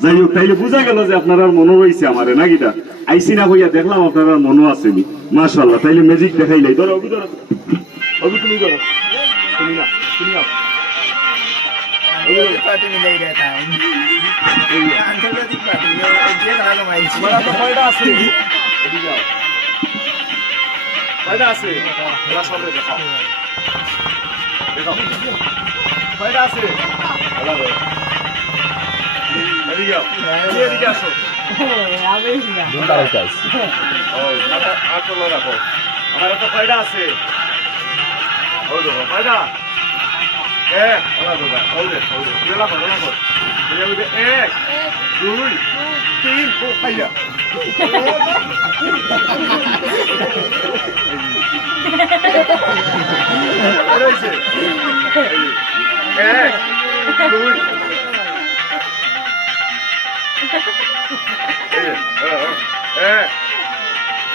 যাই হোক তাইলে বোঝা গেল যে আপনার মনে রয়েছে আমার নাকিটা আইসি না হইয়া দেখলাম আপনার মনে আসেনি মাশাআল্লাহ তাইলে ম্যাজিক দেখাইলাই ধরো অবি ধরো অবি তুমি ধরো তুমি না তুমি আও पार्टी में नहीं रहता है आंतर्जातिक पार्टी ये गाना माइल बड़ा तो फायदा আছে এদিকে যাও ফায়দা আছে বড় সামনে দেখাও দেখাও ফায়দা আছে ভালো করে এদিকে যাও এদিকে আসো আটলো রাখো আমার তো ফায়দা আছে ওই দেখো ফায়দা এক দুই তিন খাইয়া এক দুই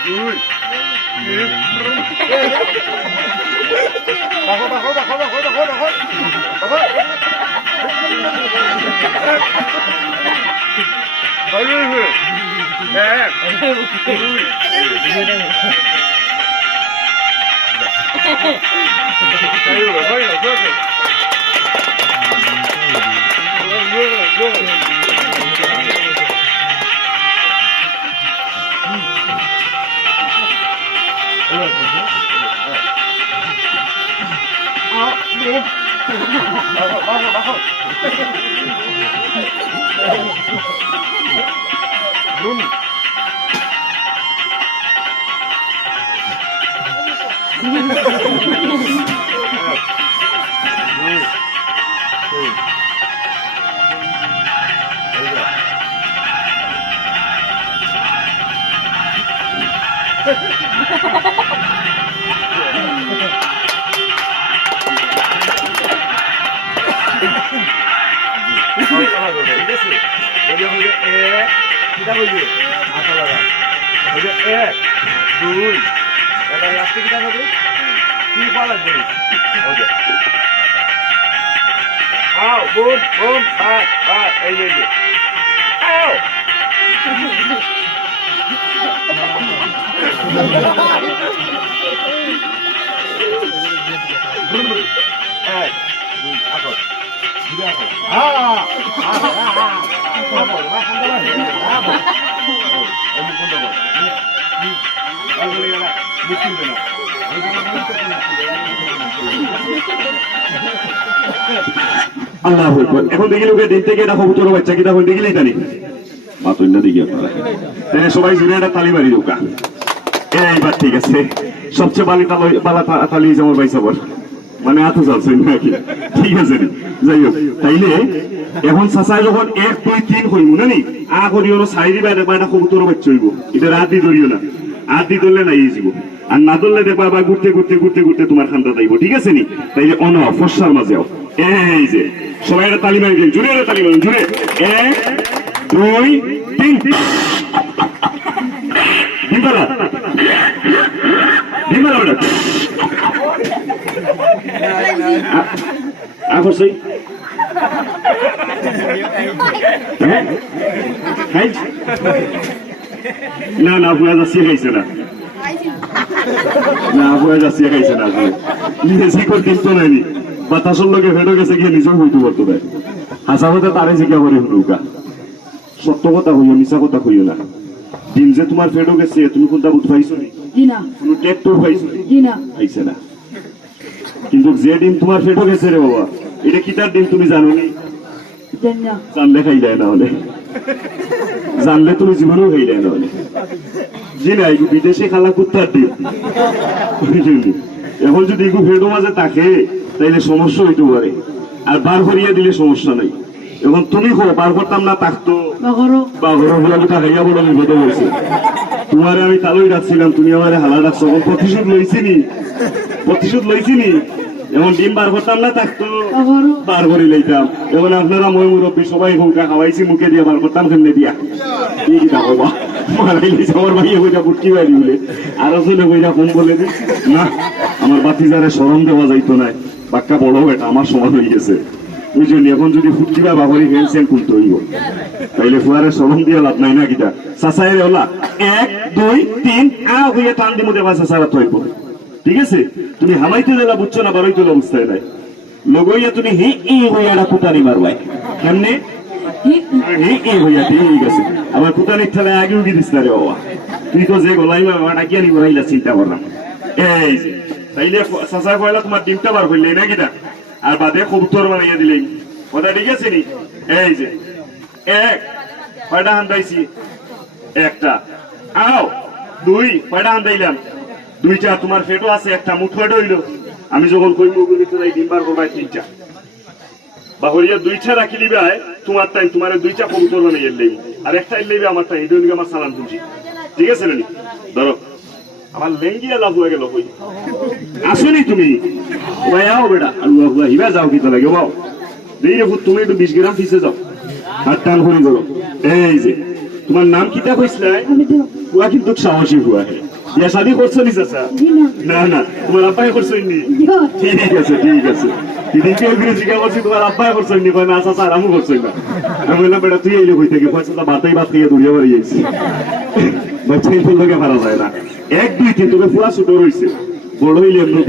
দুই দেখো দেখো দেখো দেখো দেখো দেখো আল্লাহ এখন দেখি লোকে দিন থেকে এটা কবুতর বাচ্চা কিনা হয়ে দেখিলেই জানি মাতুন না দেখি আপনারা তাহলে সবাই জুড়ে একটা তালি মারি দোকা এইবার ঠিক আছে সবচেয়ে বালা তালি যেমন বাইসাবর মানে এত চলছেন নাকি ঠিক আছে যাই হোক তাইলে এখন চাচাই যখন 1 2 3 হইব না নি আ করিও সাইডি বাইরে বাইরে কবুতর বাচ্চা হইব এটা রাতি ধরিও না আদি ধরলে নাই যাব আর না ধরলে দেখবা আবার ঘুরতে ঘুরতে ঘুরতে ঘুরতে তোমার খান্দা যাইব ঠিক আছে নি তাইলে অন ফসার মাঝেও এই যে সবাই একটা তালি মারি দিন জুড়ে তালি মারেন জুড়ে 1 2 3 দিবালা দিবালা ওটা আপর সই না না আপনারা যাচ্ছি খাইছে না না আপনারা যাচ্ছি খাইছে না নিজে করতে তো নাইনি বাতাসের লোকে ফেটো গেছে গিয়ে নিজেও হইতে পারতো ভাই হাসা কথা তারে জিজ্ঞা করে হুকা সত্য কথা হইও মিশা কথা হইও না ডিম যে তোমার ফেটো গেছে তুমি কোনটা বুঝ পাইছো নি কোনো ট্যাক্টর পাইছো নি পাইছে না কিন্তু যে ডিম তোমার ফেটো গেছে রে বাবা এটা কি তার ডিম তুমি জানো নি জানলে খাইলে না হলে জানলে তুমি জীবনেও খাইলে না হলে জি না এগু বিদেশে খালা কুত্তার ডিম এখন যদি এগু ফেটো মাঝে থাকে তাইলে সমস্যা হইতে পারে আর বার করিয়া দিলে সমস্যা নাই এখন তুমি বার করতাম না থাকতো খাইয়া বড় বিপদে বলছে তোমারে আমি তালই রাখছিলাম তুমি আমার হালা রাখছো প্রতিশোধ লইছি নি এখন ডিম বার করতাম না থাকতো বার করে লইতাম এখন আপনারা মই মুরব্বী সবাই হুঁকা খাওয়াইছি মুখে দিয়ে বার করতাম কেমনে দিয়া কি তা বাবা মারাই লইছে আমার ভাইয়া বইটা বুটকি বাড়ি বলে আরো জনে বইটা কম বলে দি না আমার বাতিজারে শরম দেওয়া যাইতো না বাক্কা বড় এটা আমার সমান হয়ে গেছে ওই জন্য এখন যদি ফুটকিবা বাবরি ফেলছেন খুলতে হইব, তাইলে ফুয়ারে সরম দিয়ে লাভ নাই না কিটা চাচাইরে হলা 1 2 3 হইয়া টান দিমু দেবা চাচারা থইব, ঠিক আছে? তুমি হামাইতে দিলা বুঝছো না, বারোই তোলা বুঝতে নাই লগইয়া তুমি হি ই হইয়া এটা কুতানি মারবাই কেমনে হি ই হইয়া ঠিক আছে। আমার কুতানির ঠেলায় আগেও কি দিস না রে বাবা, তুই তো যে গোলাই বাবা ডাকিয়া নি গোলাইলা চিন্তা করলাম। এই যে তাইলে চাচা কইলা তোমার ডিমটা বার করলে না কিটা, আর বাদে কবুতর বানাইয়া দিলেন, কথা ঠিক আছে নি? এই যে 1 কয়টা হান্দাইছি, 1টা 2 কয়টা হান্দাইলাম, 2টা তোমার ফেটো আছে, একটা মুঠ ফেটো হইলো। আমি যখন কই মুগুলি তো এই ডিম বার করবাই 3টা বাহরিয়া 2টা রাখি দিবে তোমার টাইম, তোমার 2টা কবুতর বানাইয়া দিলেন, আর একটা লইবে আমার টাইম, এটা হইলো আমার সালাম খুঁজি, ঠিক আছে নি? ধরো আমার লেঙ্গিয়া লাভ হয়ে গেল, কই আসনি তুমি ভাই? আও বেটা হিবা যাও কি তো লাগে বাও দেই রে, তুমি একটু 20 গ্রাম পিছে যাও, হাত টান করে ধরো। এই যে তোমার নাম কিতা কইছিলে? বুয়া কিন্তু সাহসী বুয়া হে। বিয়া শাদি করছো নি চাচা? না না, তোমার আব্বাই করছেন নি? ঠিক আছে ঠিক আছে। দিদিকে ওইখানে জিজ্ঞাসা করছি তোমার আব্বাই করছেন নি? কয় না চাচা আমু করছেন না। আমি বললাম বেটা তুই এইলে কই থেকে? কয় চাচা ভাতই ভাত খাইয়া দূরিয়া বাড়ি যাইছি, বাচ্চা এই লোকে পারা যায় না। 1 2 3 তোকে পুরা ছোট রয়েছে, বড় হইলে